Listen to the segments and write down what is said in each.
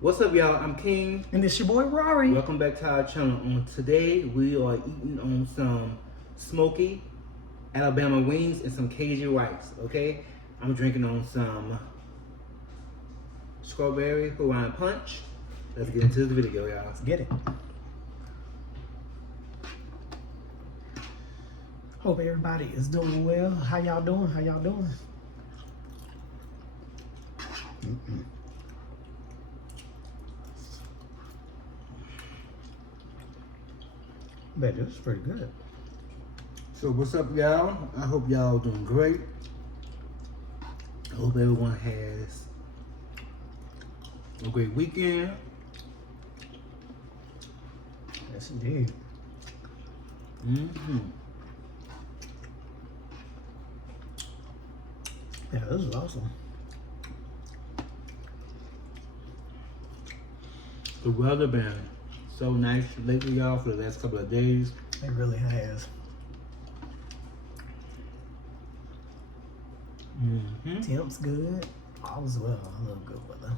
What's up, y'all? I'm King. And it's your boy Rory. Welcome back to our channel. Today, we are eating on some smoky Alabama wings and some Cajun rice, okay? I'm drinking on some strawberry Hawaiian punch. Let's get into the video, y'all. Let's get it. Hope everybody is doing well. How y'all doing? How y'all doing? Bet this is pretty good. So what's up, y'all? I hope y'all doing great. I hope everyone has a great weekend. Yes, indeed. Yeah, this is awesome. The weather been so nice lately, y'all, for the last couple of days. It really has. Temp's good. All is well. I love good weather.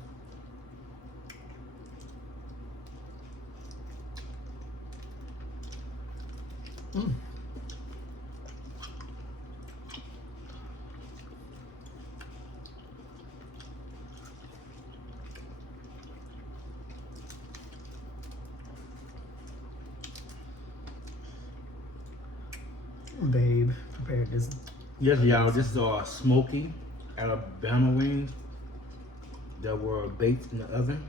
Babe, prepared this. Yes, y'all, this is our smoky Alabama wings that were baked in the oven.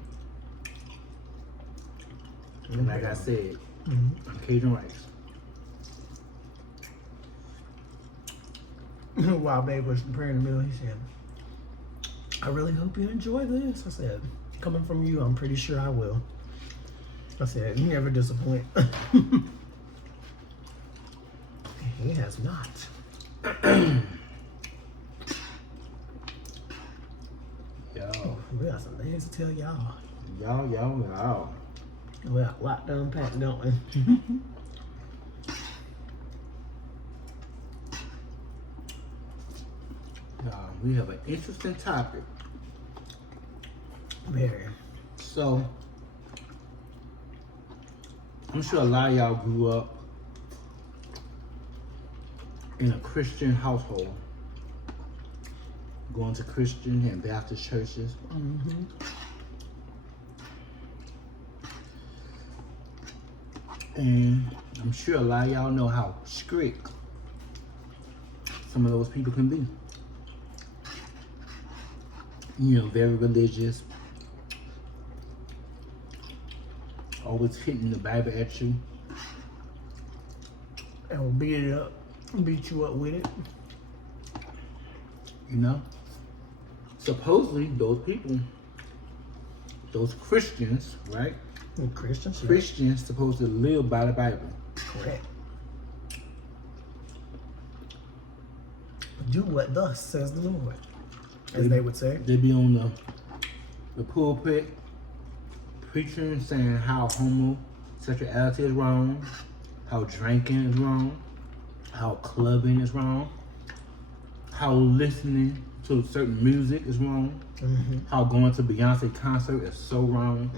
And like I said, Cajun rice. While Babe was preparing the meal, he said, I really hope you enjoy this. I said, coming from you, I'm pretty sure I will. I said, you never disappoint. He has not. Y'all. We got some things to tell y'all. Y'all. We got a lot to unpack, don't we? Y'all, we have an interesting topic. Very. So, I'm sure a lot of y'all grew up in a Christian household, going to Christian and Baptist churches. And I'm sure a lot of y'all know how strict some of those people can be. You know, very religious, always hitting the Bible at you. And we'll beat it up. Beat you up with it. You know? Supposedly, those people, those Christians, right? Christians? Christians supposed to live by the Bible. Correct. Do what thus says the Lord, as they would say. They be on the pulpit preaching, saying how homosexuality is wrong, how drinking is wrong, how clubbing is wrong, how listening to certain music is wrong, how going to Beyonce concert is so wrong.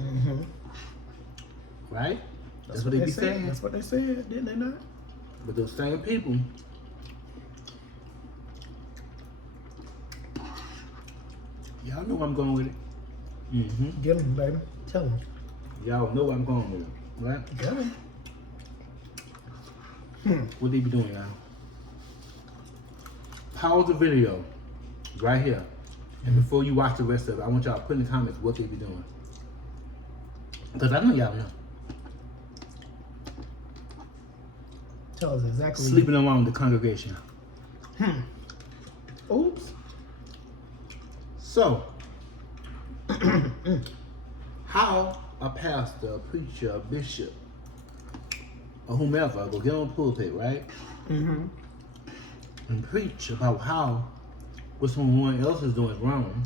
Right? That's what they be saying. That's what they said, didn't they not? But those same people, y'all know where I'm going with it. Get them, baby. Tell them. Y'all know where I'm going with it, right? Get them. What they be doing, y'all? Pause the video right here. And before you watch the rest of it, I want y'all to put in the comments what they be doing. Because I know y'all know. Tell us exactly. Sleeping around the congregation. Oops. So, how a pastor, a preacher, a bishop, or whomever go get on the pulpit, right? And preach about how what someone else is doing is wrong,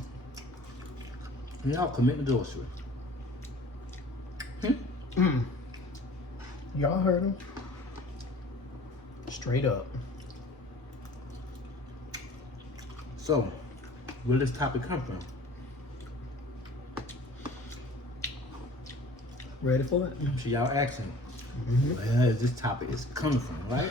and y'all commit adultery. Y'all heard him. Straight up. So, where does this topic come from? Ready for it? So y'all asking, where is this topic is coming from, right?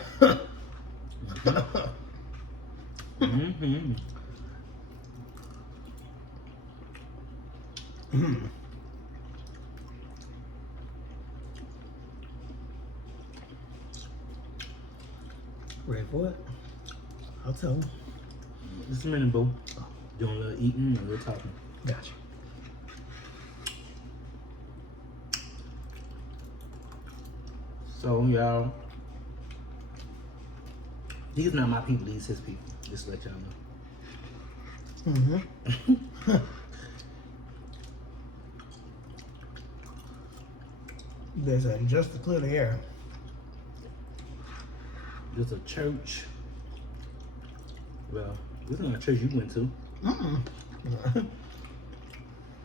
Ready for it? I'll tell him. Just a minute, boo. Doing a little eating and a little talking. Gotcha. So y'all, these not my people, these his people. Just to let y'all know. They said just to clear the air. There's a church. Well, this is not a church you went to,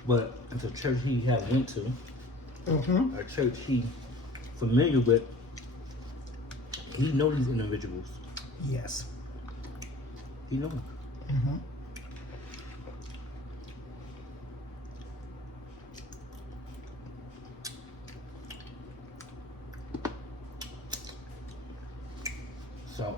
but it's a church he had went to. A church he familiar with. He know these individuals. Yes. He know them. So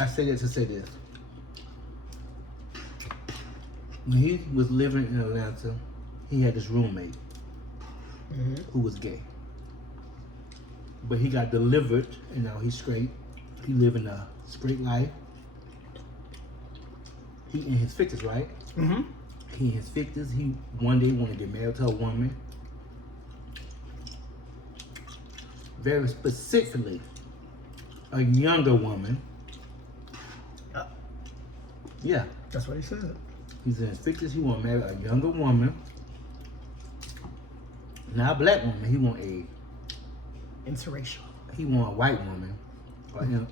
I say that to say this. When he was living in Atlanta, he had this roommate who was gay. But he got delivered and now he's straight. He living a straight life. He in his 50s, right? He in his 50s. He one day want to get married to a woman. Very specifically, a younger woman. Yeah. That's what he said. He's in his 50s. He want to marry a younger woman. Not a black woman. He want a interracial. He want a white woman,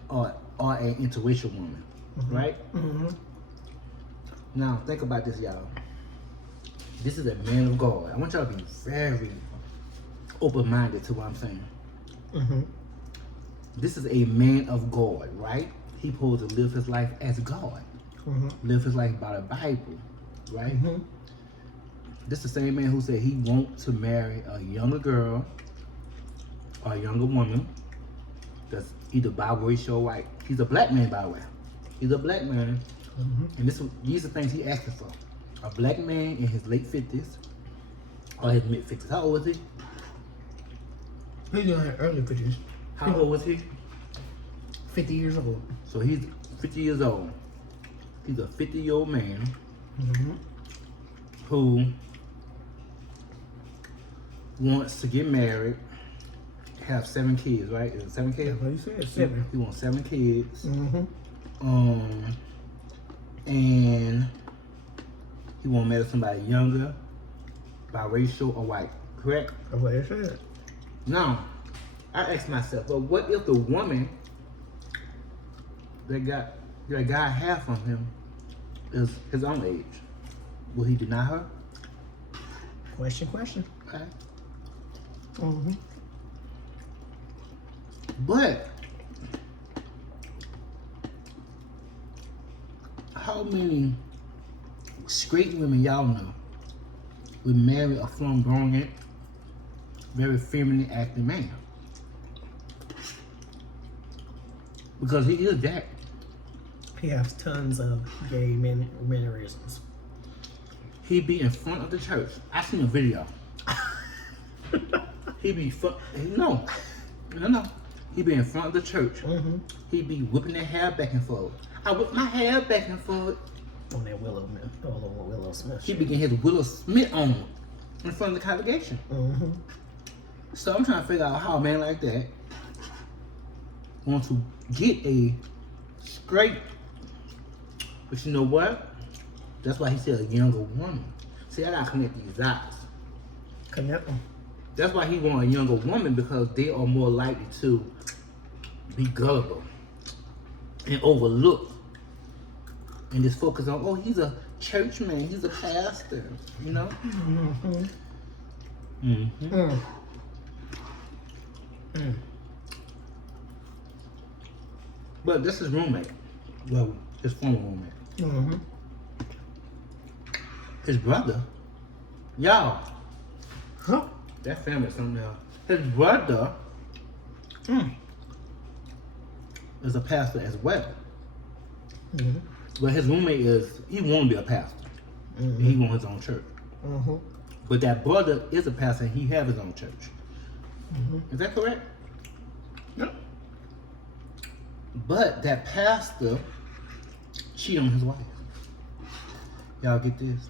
or an interracial woman, right? Now think about this, y'all. This is a man of God. I want y'all to be very open-minded to what I'm saying. This is a man of God, right? He supposed to live his life as God. Live his life by the Bible, right? This is the same man who said he wants to marry a younger girl or a younger woman that's either biracial or white. He's a black man, by the way. He's a black man. And these are things he asking for. A black man in his late 50s or his mid 50s. How old is he? He's in his early 50s. How old was he? 50 years old. So he's 50 years old. He's a 50-year-old man who wants to get married, have 7 kids, right? Is it 7 kids? That's what he said, 7. He wants 7 kids. And he want to marry somebody younger, biracial, or white. Correct? That's what he said. Now, I ask myself, well, what if the woman that God had from him is his own age? Will he deny her? Question. Okay. But how many straight women y'all know would marry a flamboyant, very feminine acting man? Because he is that. He has tons of gay mannerisms. He be in front of the church. I seen a video. He be no. He be in front of the church. He be whipping that hair back and forth. I whip my hair back and forth. On that Willow Smith. He be getting his Willow Smith on in front of the congregation. So I'm trying to figure out how a man like that wants to get a straight. But you know what? That's why he said a younger woman. See, I gotta connect these dots. Connect them. That's why he want a younger woman, because they are more likely to be gullible and overlook and just focus on, oh, he's a church man, he's a pastor, you know? But this is roommate. Well, his former roommate. Mm-hmm. His brother. Y'all. Huh? That family is something else. His brother is a pastor as well. Mm-hmm. But his roommate he won't be a pastor. Mm-hmm. He wants his own church. Mm-hmm. But that brother is a pastor and he has his own church. Mm-hmm. Is that correct? Yep. But that pastor cheated on his wife. Y'all get this?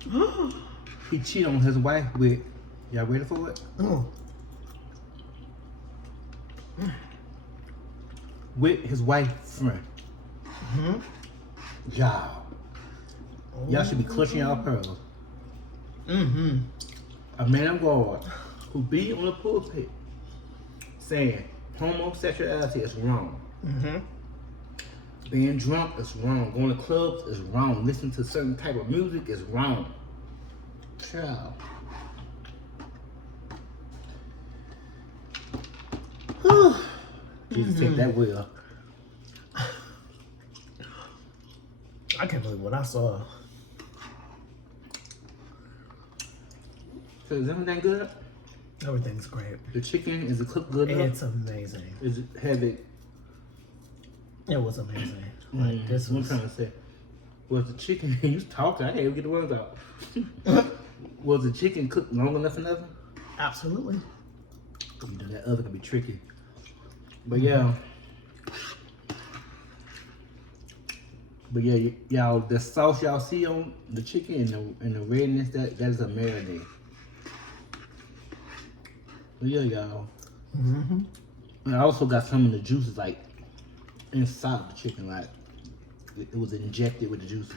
He cheated on his wife with, y'all ready for it? With his wife's friend. Mm-hmm. Y'all should be clutching y'all pearls. Mm-hmm. A man of God who be on the pulpit saying homosexuality is wrong. Mm-hmm. Being drunk is wrong. Going to clubs is wrong. Listening to certain type of music is wrong. Child. Jesus, take that wheel. I can't believe what I saw. So is everything good? Everything's great. The chicken, is it cooked good enough? It's amazing. Is it heavy? It was amazing. Like this What was. I'm trying to say. Was the chicken, you was talking, I can't even get the words out. Was the chicken cooked long enough for nothing? Absolutely. You know, that other can be tricky. But yeah. But yeah, y'all, the sauce y'all see on the chicken and the redness, that is a marinade. But yeah, y'all. Mm-hmm. And I also got some of the juices like inside the chicken, like it was injected with the juices.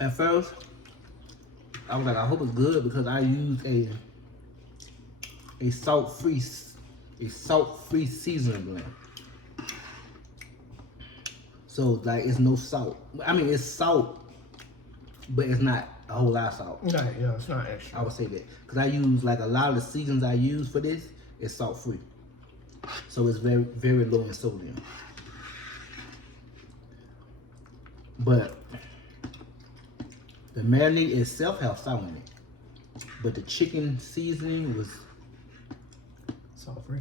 At first, I was like, I hope it's good because I used a salt-free seasoning blend. So like it's no salt. I mean it's salt, but it's not a whole lot of salt. Right, yeah, it's not extra. I would say that because I use like a lot of the seasons I use for this is salt-free, so it's very very low in sodium. But the marinade itself has salt in it, but the chicken seasoning was Salt free.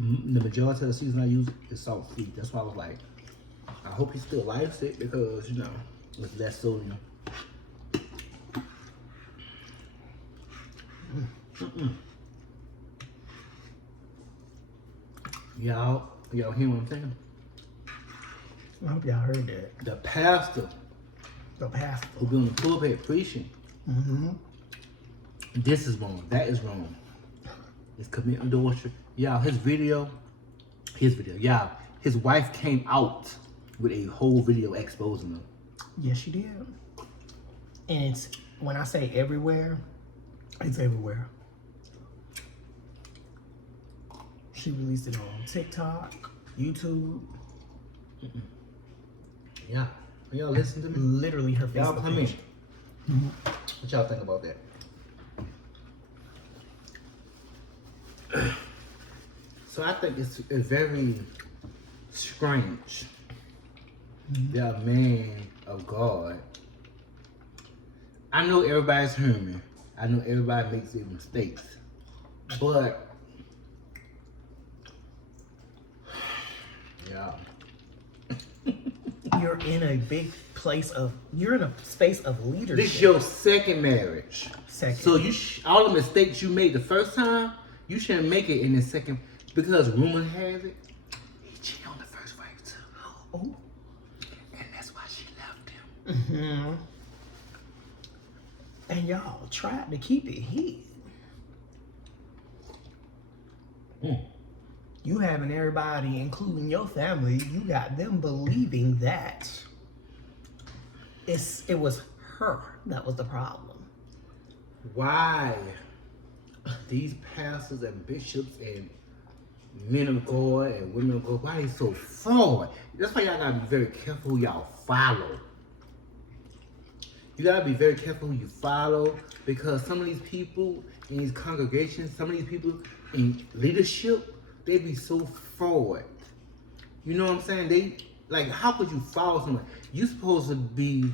the majority of the seasoning I use is salt-free. That's why I was like, I hope he still likes it because you know it's less sodium. Y'all hear what I'm saying? I hope y'all heard that. The pastor The pastor. who be on the pulpit preaching, Mm-hmm. this is wrong, that is wrong. It's committing adultery. Y'all, his video, y'all, his wife came out with a whole video exposing him. Yes, she did. And it's, when I say everywhere, it's everywhere. She released it on TikTok, YouTube. Yeah. Y'all listen to me? Literally her Y'all Facebook come in. page. What y'all think about that? So I think it's very strange that a man of God, I know everybody's human. I know everybody makes their mistakes. But yeah. You're in a big place of, you're in a space of leadership. This is your second marriage. Second. So you all the mistakes you made the first time, you shouldn't make it in the second, because rumor has it, he cheated on the first wife too. Oh. And that's why she left him. Mm-hmm. And y'all tried to keep it hid. You having everybody, including your family, you got them believing that it was her that was the problem. Why these pastors and bishops and men of God and women of God, why they so fraud? That's why y'all gotta be very careful who y'all follow. You gotta be very careful who you follow, because some of these people in these congregations, some of these people in leadership, they be so forward. You know what I'm saying? They like, how could you follow someone? You supposed to be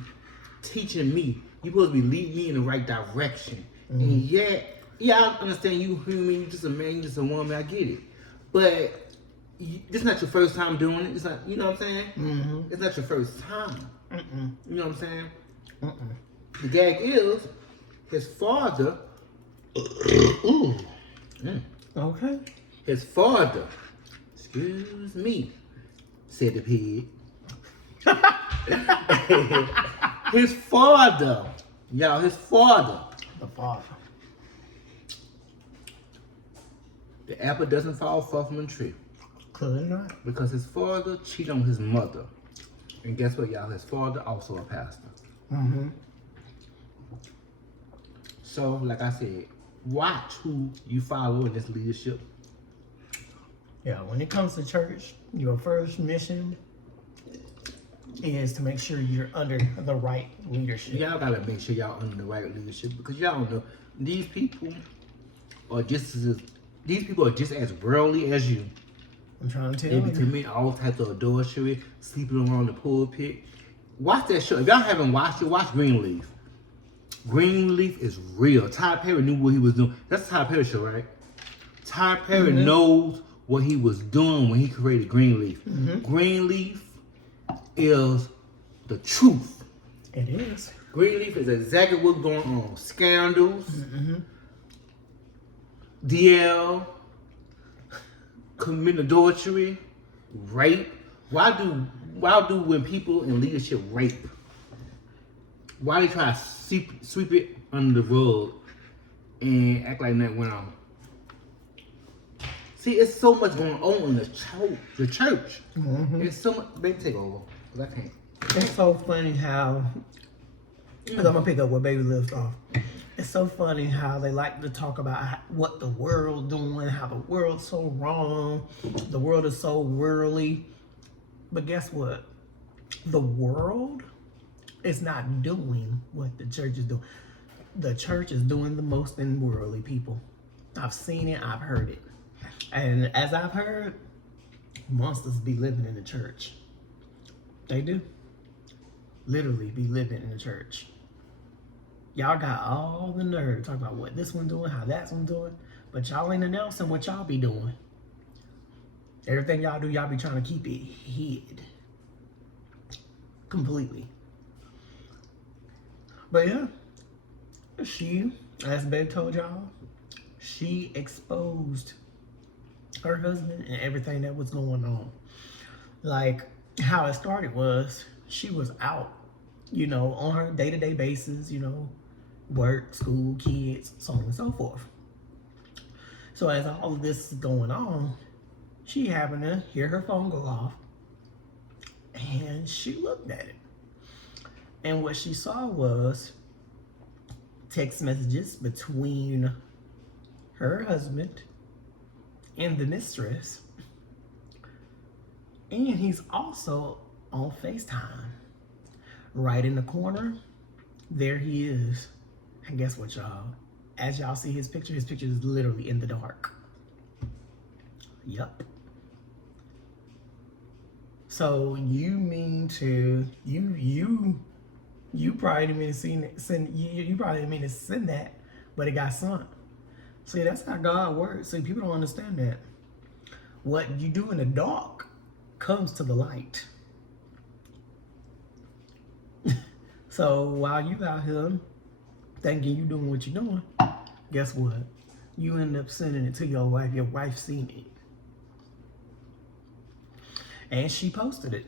teaching me. You supposed to be leading me in the right direction. Mm-hmm. And yet, yeah, I understand you human. You just a man. You just a woman. I get it, but this not your first time doing it. It's not. You know what I'm saying? Mm-hmm. It's not your first time. Mm-mm. You know what I'm saying? Mm-mm. The gag is his father. Okay. His father. Excuse me, said the pig. His father, y'all, his father. The father. The apple doesn't fall far from the tree. Clearly not. Because his father cheated on his mother. And guess what, y'all? His father also a pastor. Mm-hmm. So, like I said, watch who you follow in this leadership. Yeah, when it comes to church, your first mission is to make sure you're under the right leadership. Y'all gotta make sure y'all under the right leadership, because y'all know these people are just as worldly as you. I'm trying to tell you. you. They be committing all types of adultery, sleeping around the pulpit. Watch that show. If y'all haven't watched it, watch Greenleaf. Greenleaf is real. Tyler Perry knew what he was doing. That's the Tyler Perry show, right? Tyler Perry knows what he was doing when he created Greenleaf. Mm-hmm. Greenleaf is the truth. It is. Greenleaf is exactly what's going on. Scandals, DL, committing adultery, rape. Why do when people in leadership rape? Why they try to sweep it under the rug and act like nothing went on? See, it's so much going on in the church. Mm-hmm. It's so much. Baby, take over, because I can't. It's so funny how, because I'm going to pick up where Baby left off. It's so funny how they like to talk about what the world's doing, how the world's so wrong, the world is so worldly. But guess what? The world is not doing what the church is doing. The church is doing the most in worldly people. I've seen it, I've heard it. And as I've heard, monsters be living in the church. They do. Literally be living in the church. Y'all got all the nerve talking about what this one doing, how that one doing, but y'all ain't announcing what y'all be doing. Everything y'all do, y'all be trying to keep it hid. Completely. But yeah, she, as Babe told y'all, she exposed her husband and everything that was going on. Like, how it started was, she was out, on her day-to-day basis, work, school, kids, so on and so forth. So as all of this is going on, she happened to hear her phone go off, and she looked at it. And what she saw was text messages between her husband and the mistress. And he's also on FaceTime. Right in the corner, there he is. And guess what, y'all? As y'all see his picture is literally in the dark. Yup. So you mean to you probably didn't mean to send you probably didn't mean to send that, but it got sent. See, that's how God works. See, people don't understand that. What you do in the dark comes to the light. So while you out here thinking you doing what you're doing, guess what? You end up sending it to your wife. Your wife seen it. And she posted it.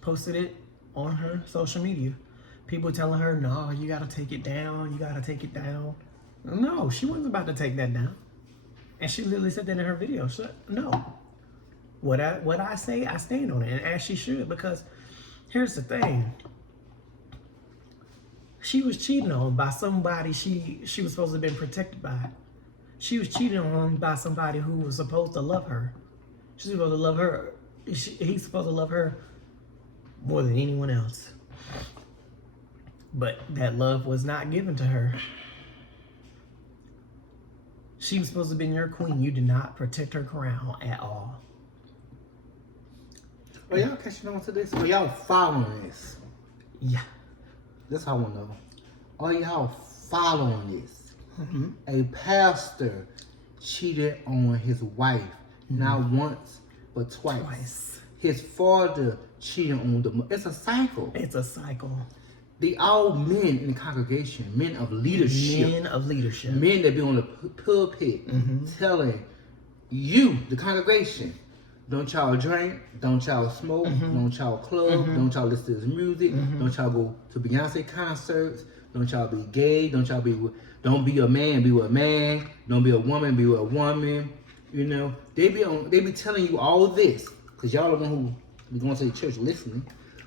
Posted it on her social media. People telling her, no, you gotta take it down. You gotta take it down. No, she wasn't about to take that down. And she literally said that in her video. No. What I say, I stand on it. And as she should, because here's the thing. She was cheated on by somebody she was supposed to have been protected by. She was cheated on by somebody who was supposed to love her. She's supposed to love her. He's supposed to love her more than anyone else. But that love was not given to her. She was supposed to be your queen. You did not protect her crown at all. Are y'all catching on to this? Are y'all following this? Yeah. That's how I want to know. Are y'all following this? Mm-hmm. A pastor cheated on his wife, not once, but twice. His father cheated on the mother. It's a cycle. It's a cycle. They all men in the congregation, men of leadership. Men of leadership. Men that be on the pulpit telling you, the congregation, don't y'all drink, don't y'all smoke, don't y'all club, don't y'all listen to his music, don't y'all go to Beyonce concerts, don't y'all be gay, don't be a man, be with a man, don't be a woman, be with a woman. You know, they be telling you all this, because y'all don't know who be going to the church listening.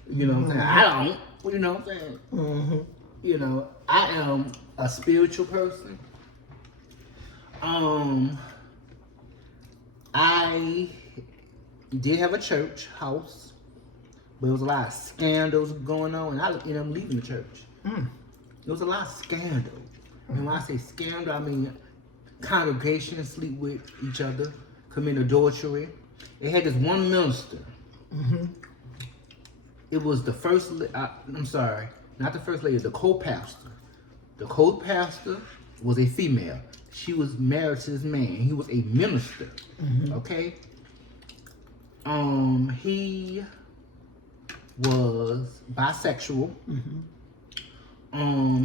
You know what I'm saying? I don't. You know what I'm saying? You know, I am a spiritual person. I did have a church house, but there was a lot of scandals going on, and I ended up leaving the church. There was a lot of scandal. And when I say scandal, I mean congregations sleep with each other, commit adultery. It had this one minister. It was the first, I'm sorry, not the first lady, the co-pastor. The co-pastor was a female. She was married to this man. He was a minister, okay? He was bisexual.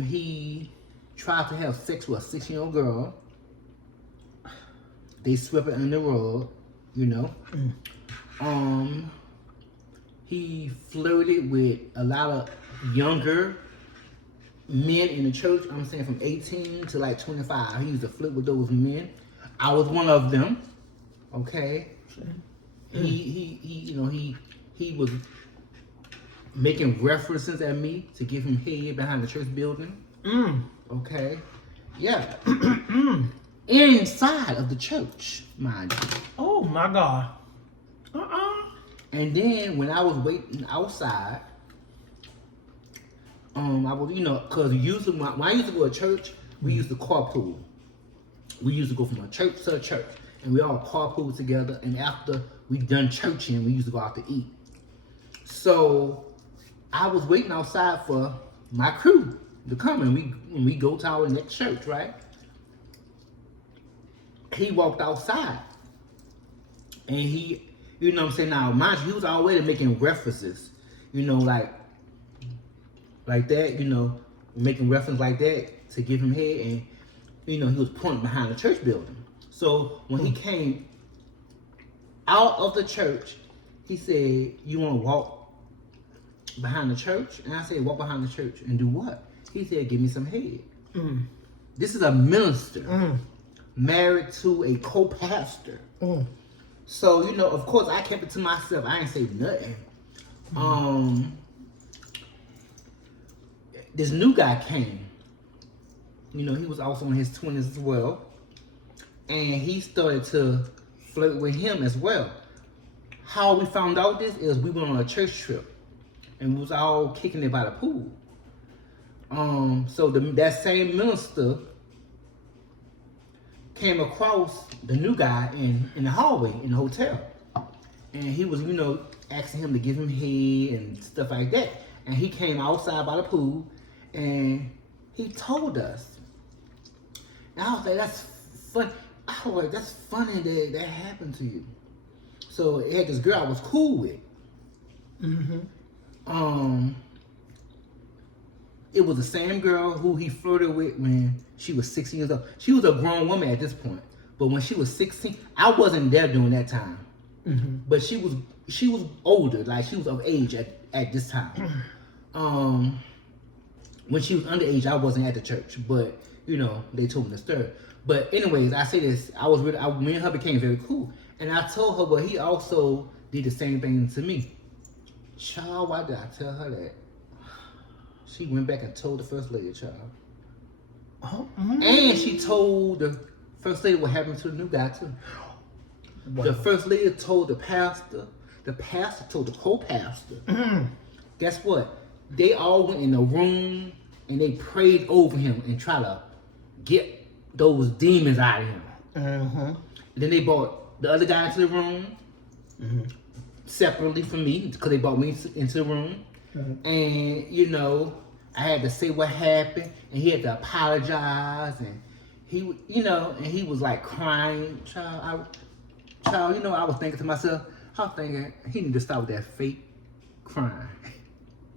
He tried to have sex with a 16-year-old girl. They swept it under the rug, you know? He flirted with a lot of younger men in the church. I'm saying from 18 to like 25. He used to flirt with those men. I was one of them. Okay. He was making references at me to give him head behind the church building. Okay. Yeah. Inside of the church, mind you. Oh my God. And then when I was waiting outside, I was, you know, cause usually when I used to go to church, we used to carpool. We used to go from a church to a church, and we all carpool together. And after we done churching, we used to go out to eat. So I was waiting outside for my crew to come, and we go to our next church, right? He walked outside, and he. You know what I'm saying? Now, mind you, he was already making references, you know, like that, you know, making reference like that to give him head, and, you know, he was pointing behind the church building. So when he came out of the church, he said, you want to walk behind the church? And I said, walk behind the church and do what? He said, give me some head. This is a minister married to a co-pastor. So, you know, of course, I kept it to myself. I didn't say nothing. This new guy came. You know, he was also in his 20s as well. And he started to flirt with him as well. How we found out this is we went on a church trip. And we was all kicking it by the pool. So that same minister came across the new guy in the hallway in the hotel. And he was, you know, asking him to give him head and stuff like that. And he came outside by the pool and he told us. And I was like, that's fun. I was like, that's funny that happened to you. So it had this girl I was cool with. It was the same girl who he flirted with when she was 16 years old. She was a grown woman at this point. But when she was 16, I wasn't there during that time. But she was older, like she was of age at this time. When she was underage, I wasn't at the church, but you know, they told me to stir. But anyways, I say this, me and her became very cool. And I told her, but he also did the same thing to me. Child, why did I tell her that? She went back and told the first lady, child. And she told the first lady what happened to the new guy too. Wow. The first lady told the pastor told the co-pastor. Guess what? They all went in the room and they prayed over him and try to get those demons out of him. And then they brought the other guy into the room separately from me because they brought me into the room. And you know, I had to say what happened, and he had to apologize, and he, you know, and he was like crying. Child, you know, I was thinking to myself, he need to stop with that fake crying.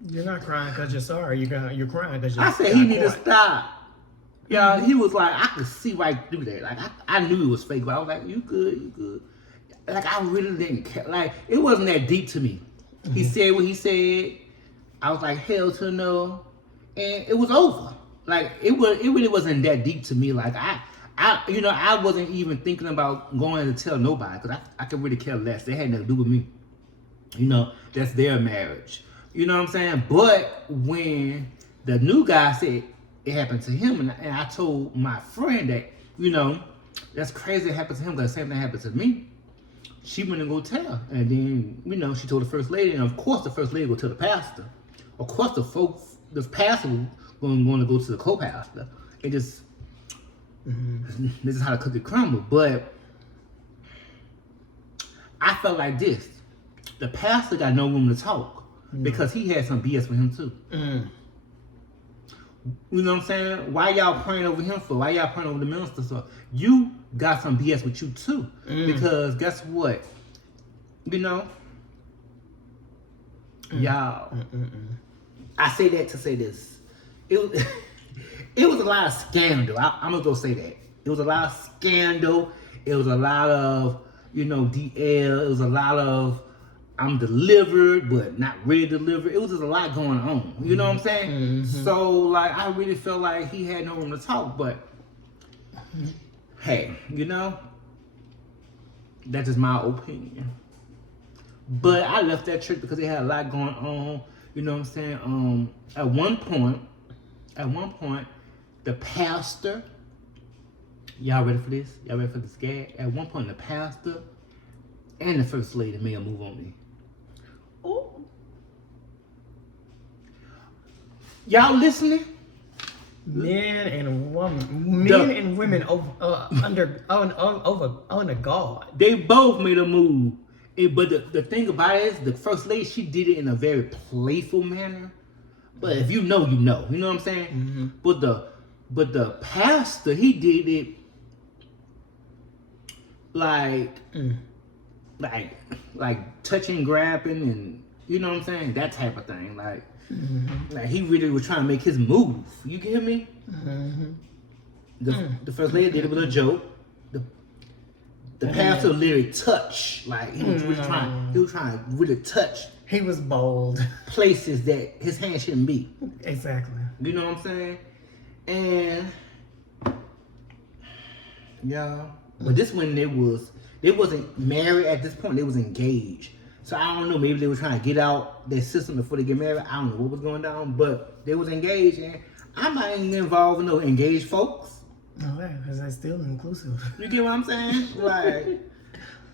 You're not crying because you're sorry. You're crying because you're. I said he need to stop. Yeah, he was like, I could see right through that. Like I knew it was fake, but I was like, you good. Like I really didn't care. Like it wasn't that deep to me. He said what he said. I was like, hell to no, and it was over. Like it really wasn't that deep to me. Like I wasn't even thinking about going to tell nobody because I could really care less. They had nothing to do with me. You know, that's their marriage. You know what I'm saying? But when the new guy said it happened to him, and I told my friend that, you know, that's crazy it happened to him because the same thing happened to me. She went and go tell. And then, you know, she told the first lady, and of course the first lady go tell the pastor. Of course the pastor was going to go to the co-pastor. It just, this is how the cookie crumbled. But I felt like this. The pastor got no room to talk because he had some BS with him too. You know what I'm saying? Why y'all praying over him for? Why y'all praying over the minister for? You got some BS with you too. Because guess what? You know, y'all. I say that to say this. It was a lot of scandal. I'm gonna go say that. It was a lot of scandal. It was a lot of, you know, DL. It was a lot of I'm delivered, but not really delivered. It was just a lot going on. You know what I'm saying? So, like, I really felt like he had no room to talk. But, hey, you know, that's just my opinion. But I left that church because they had a lot going on. You know what I'm saying? At one point, the pastor, y'all ready for this? Y'all ready for this gag? At one point, the pastor and the first lady made a move on me. Oh. Y'all listening? Men and women under God. They both made a move. But the thing about it is, the first lady, she did it in a very playful manner. But if you know, you know. You know what I'm saying? But the pastor, he did it like touching, grabbing, and you know what I'm saying? That type of thing. Like he really was trying to make his move. You get me? The first lady did it with a joke. The pastor literally touched, like he was really trying to really touch. He was bold. Places that his hand shouldn't be. Exactly. You know what I'm saying? And yeah, but this one they wasn't married at this point. They was engaged. So I don't know. Maybe they were trying to get out their system before they get married. I don't know what was going down, but they was engaged, and I'm not even involved with no engaged folks. Oh, yeah, because that's still inclusive. You get what I'm saying? Like,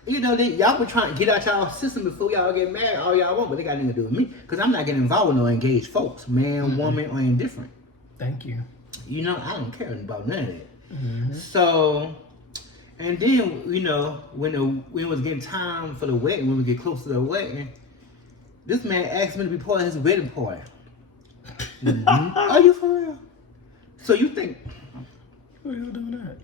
you know, y'all were trying to get out y'all system before y'all get married all y'all want, but they got nothing to do with me. Because I'm not getting involved with no engaged folks, man, woman, or indifferent. Thank you. You know, I don't care about none of that. So, and then, you know, when it was getting time for the wedding, when we get close to the wedding, this man asked me to be part of his wedding party. Are you for real? So you think... Why y'all doing that?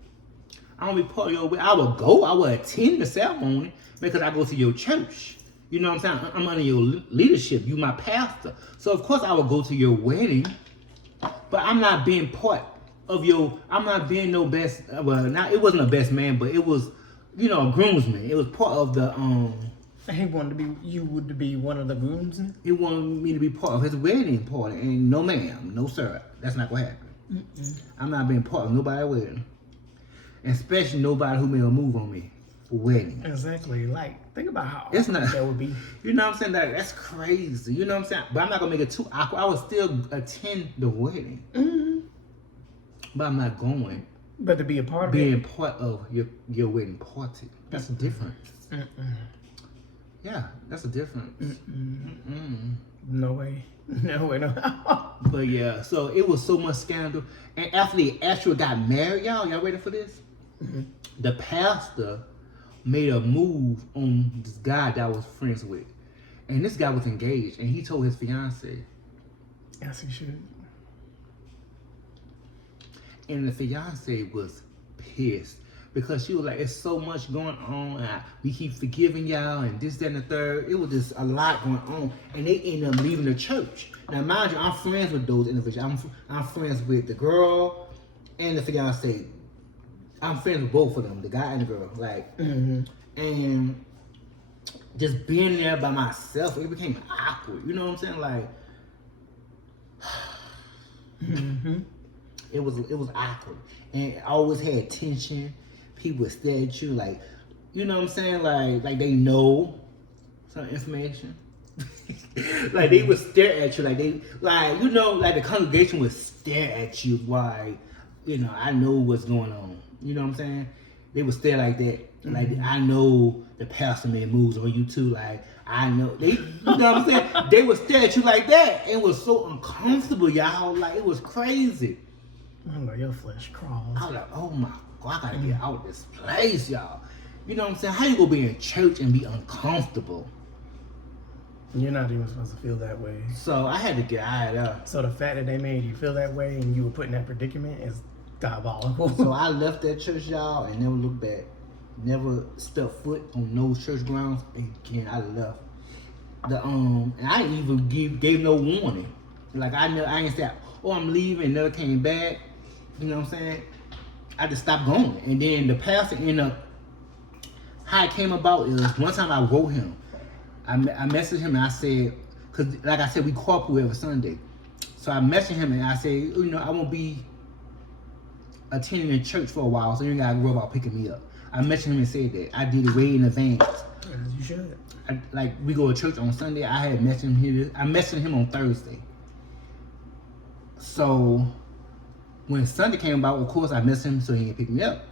I don't be part of your wedding. I would go. I would attend the ceremony because I go to your church. You know what I'm saying? I'm under your leadership. You my pastor. So of course I would go to your wedding. But I'm not being part of your. I'm not being no best. Well, it wasn't a best man, but it was, you know, a groomsman. It was part of the. He wanted to be. You would be one of the groomsmen. He wanted me to be part of his wedding party, and no, ma'am, no sir, that's not gonna happen. I'm not being part of nobody's wedding. Especially nobody who made a move on me for wedding. Exactly. Like, think about how it's not, that would be. You know what I'm saying? Like, that's crazy. You know what I'm saying? But I'm not going to make it too awkward. I would still attend the wedding. But I'm not going. But to be a part of being part of your wedding party. That's the difference. Yeah, that's a difference. No way. No way, no. But yeah, so it was so much scandal. And after they actually got married, y'all ready for this? The pastor made a move on this guy that I was friends with. And this guy was engaged, and he told his fiance. Yes, he should. And the fiance was pissed because she was like, "It's so much going on. And we keep forgiving y'all, and this, that, and the third." It was just a lot going on, and they ended up leaving the church. Now, mind you, I'm friends with those individuals. I'm friends with the girl and the fiance. I'm friends with both of them, the guy and the girl. Like, and just being there by myself, it became awkward. You know what I'm saying? Like, it was awkward, and I always had tension. People would stare at you, like, you know what I'm saying? Like they know some information. Like they would stare at you, like the congregation would stare at you. Why, I know what's going on. You know what I'm saying? They would stare like that. Like, I know the pastor made moves on you too. Like, I know they, you know what I'm saying? They would stare at you like that. It was so uncomfortable, y'all. Like, it was crazy. Oh, your flesh crawls. I was like, oh my God, I gotta get out of this place, y'all. You know what I'm saying? How you gonna be in church and be uncomfortable? You're not even supposed to feel that way. So I had to get out of there. So the fact that they made you feel that way and you were put in that predicament is diabolical. So I left that church, y'all, and never looked back. Never stepped foot on those church grounds again. I left. And I didn't even gave no warning. Like, I ain't said, oh, I'm leaving, never came back. You know what I'm saying? I just stopped going. And then the pastor ended up, how it came about is one time I wrote him. I messaged him and I said, because like I said, we carpool every Sunday. So I messaged him and I said, I won't be attending the church for a while, so you ain't got to worry about picking me up. I messaged him and said that. I did it way in advance. You should. We go to church on Sunday. I had messaged him. I messaged him on Thursday. So when Sunday came about, of course, I messaged him so he didn't pick me up.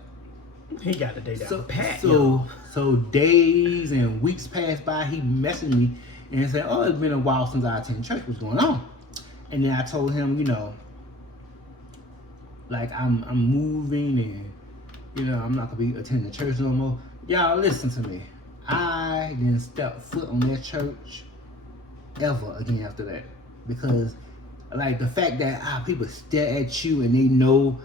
He got the day down pat. So days and weeks passed by. He messaged me and said, "Oh, it's been a while since I attended church. What's going on?" And then I told him, like I'm moving and I'm not gonna be attending the church no more. Y'all listen to me. I didn't step foot on that church ever again after that, because like the fact that people stare at you and they know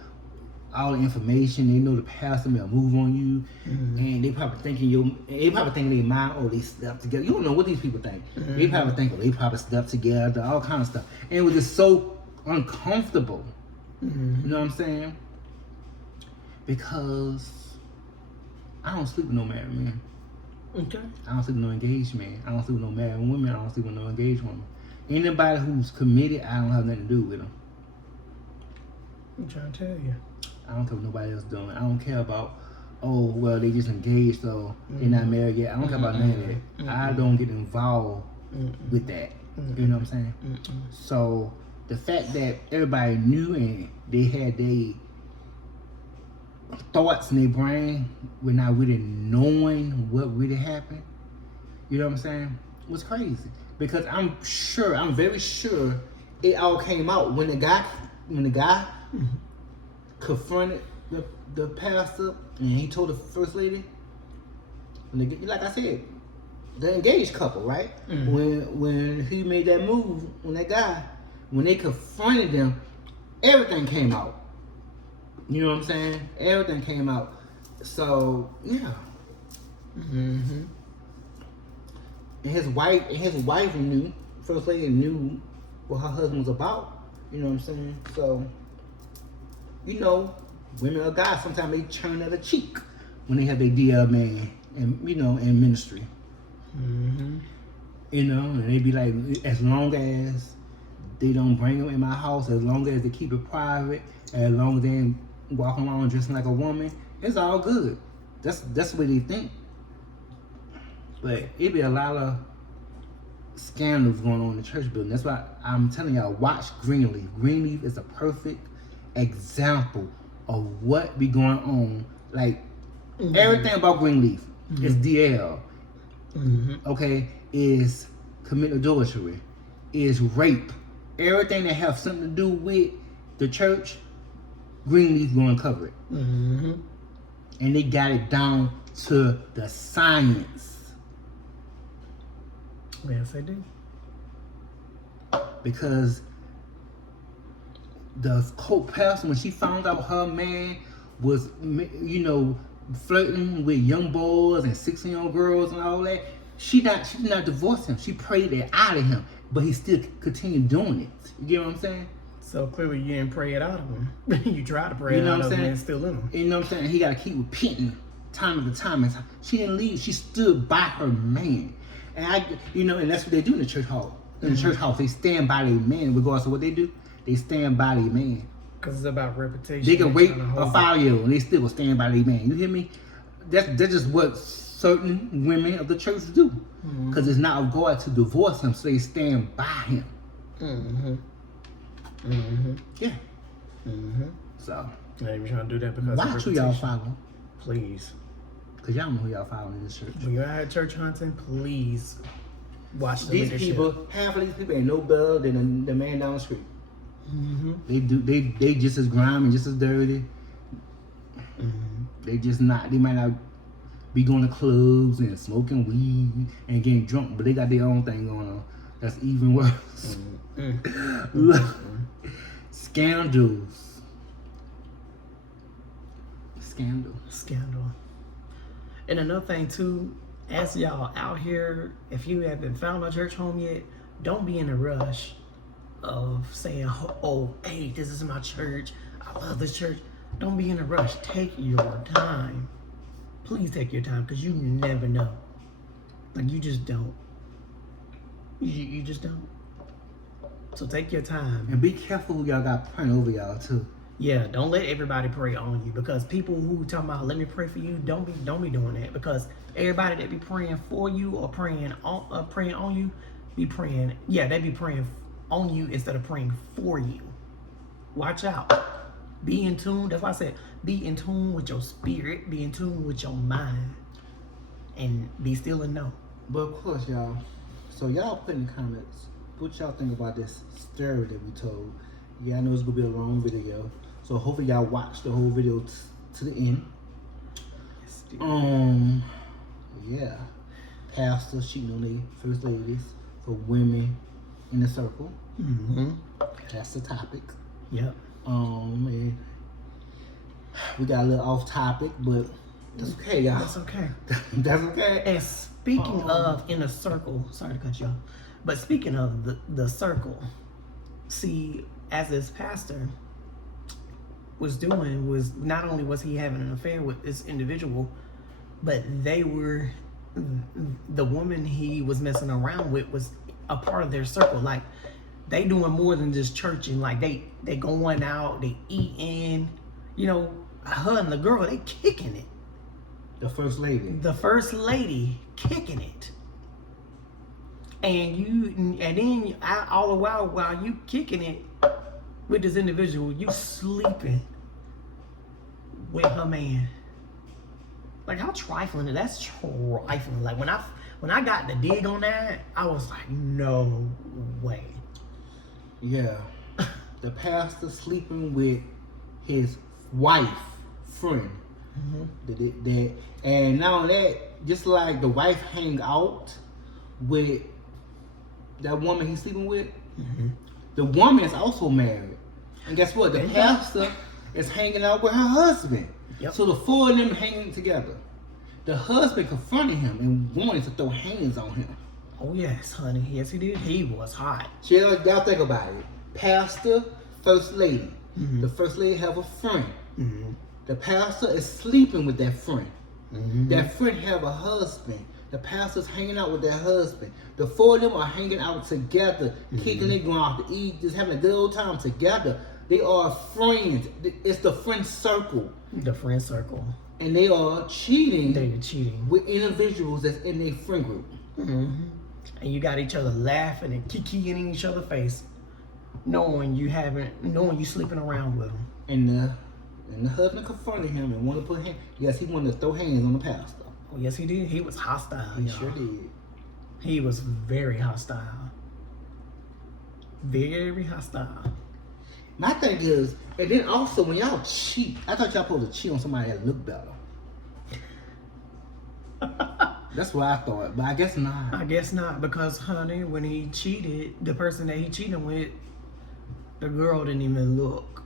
all the information, they know the pastor may move on you, and they probably thinking they their mind, oh, they slept together. You don't know what these people think. They probably think, oh, they probably slept together, all kind of stuff, and it was just so uncomfortable. You know what I'm saying? Because I don't sleep with no married men. Okay. I don't sleep with no engaged men. I don't sleep with no married women. I don't sleep with no engaged women. Anybody who's committed, I don't have nothing to do with them. I'm trying to tell you. I don't care what nobody else doing. I don't care about, oh, well, they just engaged, so they're not married yet. I don't care about none of that. I don't get involved with that. You know what I'm saying? So the fact that everybody knew and they had their thoughts in their brain without really knowing what really happened, you know what I'm saying, was crazy. Because I'm very sure it all came out when the guy confronted the pastor and he told the first lady, like I said, the engaged couple, right? When he made that move, when they confronted them, everything came out. You know what I'm saying? Everything came out. So yeah. And his wife knew, first lady knew what her husband was about. You know what I'm saying? So, women or guys, sometimes they turn the other cheek when they have their DL man and in ministry. And they be like, as long as they don't bring them in my house, as long as they keep it private, as long as they ain't walking around dressing like a woman, it's all good. That's the way they think. But it be a lot of scandals going on in the church building. That's why I'm telling y'all, watch Greenleaf. Greenleaf is a perfect example of what be going on. Like everything about Greenleaf is DL. okay, is commit adultery, is rape. Everything that have something to do with the church, Greenleaf going to cover it. And they got it down to the science. Yes, they do. Because the cult pastor, when she found out her man was, flirting with young boys and 16-year-old girls and all that, she did not divorce him. She prayed it out of him, but he still continued doing it. You get what I'm saying? So clearly you didn't pray it out of him. You tried to pray it out of him and it's still in him. You know what I'm saying? He got to keep repenting time after time. And she didn't leave. She stood by her man. And and that's what they do in the church hall. In the church house, they stand by their man regardless of what they do. They stand by their man. Because it's about reputation. They can rape a 5-year-old and they still will stand by their man. You hear me? That's just what certain women of the church do. Because it's not of God to divorce him, so they stand by him. Yeah. So. Now you're trying to do that because watch who y'all follow. Please. Because y'all know who y'all follow in this church. When you're out church hunting, please watch the these leadership. people, half of these people ain't no better than the man down the street. They just as grimy, just as dirty. They just not. They might not be going to clubs and smoking weed and getting drunk, but they got their own thing going on. That's even worse. Look, scandals. Scandal. And another thing too, as y'all out here, if you haven't found a church home yet, don't be in a rush of saying, oh, hey, this is my church. I love this church. Don't be in a rush. Take your time. Please take your time, because you never know. Like, you just don't. You just don't. So take your time. And be careful who y'all got praying over y'all too. Yeah, don't let everybody pray on you, because people who talking about let me pray for you, don't be doing that, because everybody that be praying for you or praying on you, they be praying on you instead of praying for you. Watch out. Be in tune. That's why I said be in tune with your spirit, be in tune with your mind, and be still and know. But of course, y'all. So y'all put in the comments what y'all think about this story that we told. Yeah, I know it's gonna be a long video, so hopefully y'all watch the whole video to the end. Yeah, pastor cheating on the first ladies for women in the circle. That's the topic. Yep. And we got a little off topic, but that's okay, y'all. That's okay. That's okay. And speaking of in a circle, sorry to cut you off, but speaking of the circle, see, as this pastor was doing, was not only was he having an affair with this individual, but they were, the woman he was messing around with was a part of their circle. Like, they doing more than just churching. Like, they going out, they eating, her and the girl, they kicking it. The first lady kicking it. And then all the while you kicking it with this individual, you sleeping with her man. Like, how trifling is that? That's trifling. Like, when I got the dig on that, I was like, no way. Yeah. The pastor sleeping with his wife friend. And now that, just like the wife hang out with that woman he's sleeping with, the woman is also married. And guess what? The pastor is hanging out with her husband. Yep. So the four of them hanging together. The husband confronted him and wanted to throw hands on him. Oh yes, honey. Yes, he did. He was hot. So y'all think about it. Pastor, first lady. The first lady have a friend. The pastor is sleeping with that friend. That friend have a husband. The pastor's hanging out with their husband. The four of them are hanging out together, kicking it, going out to eat, just having a good old time together. They are friends. It's the friend circle. The friend circle. And they are cheating. They're cheating with individuals that's in their friend group. And you got each other laughing and kikiing in each other's face, knowing you sleeping around with them. And the husband confronted him and wanted to put hands. Yes, he wanted to throw hands on the pastor. Oh, yes, he did. He was hostile. He y'all. sure did. He was very hostile. Very hostile. My thing is, and then also when y'all cheat, I thought y'all supposed to cheat on somebody that looked better. That's what I thought, but I guess not. I guess not, because honey, when he cheated, the person that he cheated with, the girl didn't even look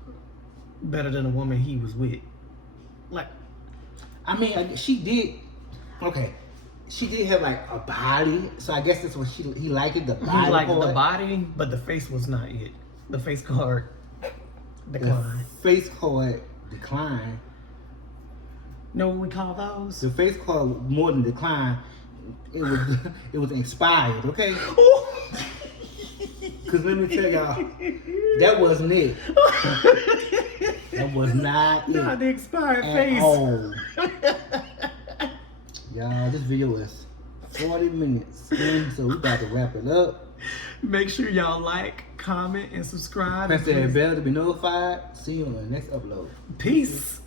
better than the woman he was with. Like, I mean, she did. Okay, she did have like a body, so I guess that's what he liked it. The body. he liked part. the body, but the face was not it. The face card declined. The face card decline. Know what we call those? The face card more than decline. It was expired. Okay. Cause let me tell y'all, that wasn't it. That was not it. Not the expired at face. all. Y'all, this video is 40 minutes in, so we about to wrap it up. Make sure y'all like, comment, and subscribe. Press that bell to be notified. See you on the next upload. Peace.